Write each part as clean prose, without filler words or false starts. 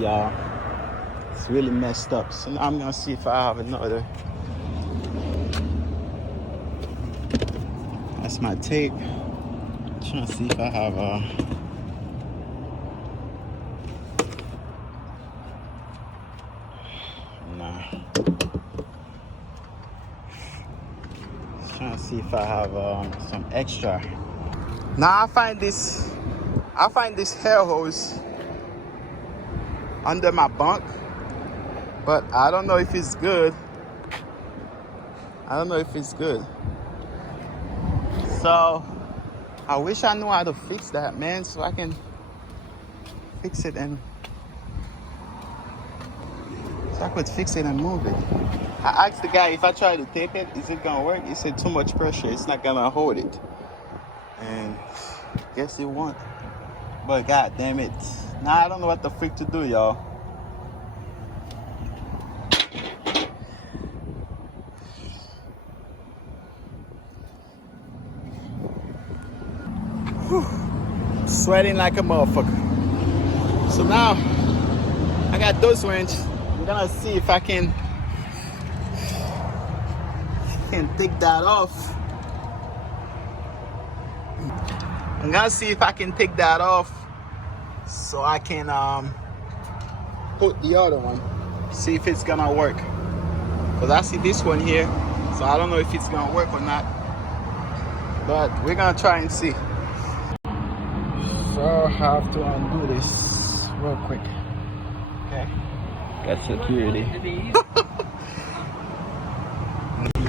Y'all, it's really messed up. So now I'm gonna see if I have another. That's my tape. Trying to see if I have nah. Trying to see if I have some extra. Now I find this hair hose under my bunk, but I don't know if it's good. So I wish I knew how to fix that, man, so I can fix it and so I could fix it and move it. I asked the guy if I try to tape it, is it gonna work? He said too much pressure, it's not gonna hold it. And guess it won't. But god damn it. Now I don't know what the freak to do, y'all. Whew. Sweating like a motherfucker. So now I got those wrench. I'm gonna see if I can take that off. I'm gonna see if I can take that off so I can put the other one, see if it's gonna work, because I see this one here, so I don't know if it's gonna work or not, but we're gonna try and see. So I have to undo this real quick. Okay, got security.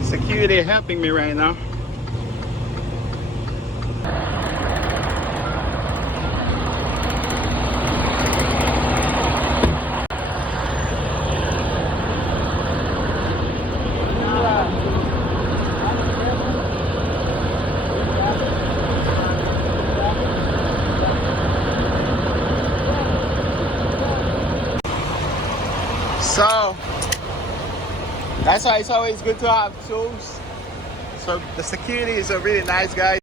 Security helping me right now. So that's why it's always good to have tools. So the security is a really nice guy.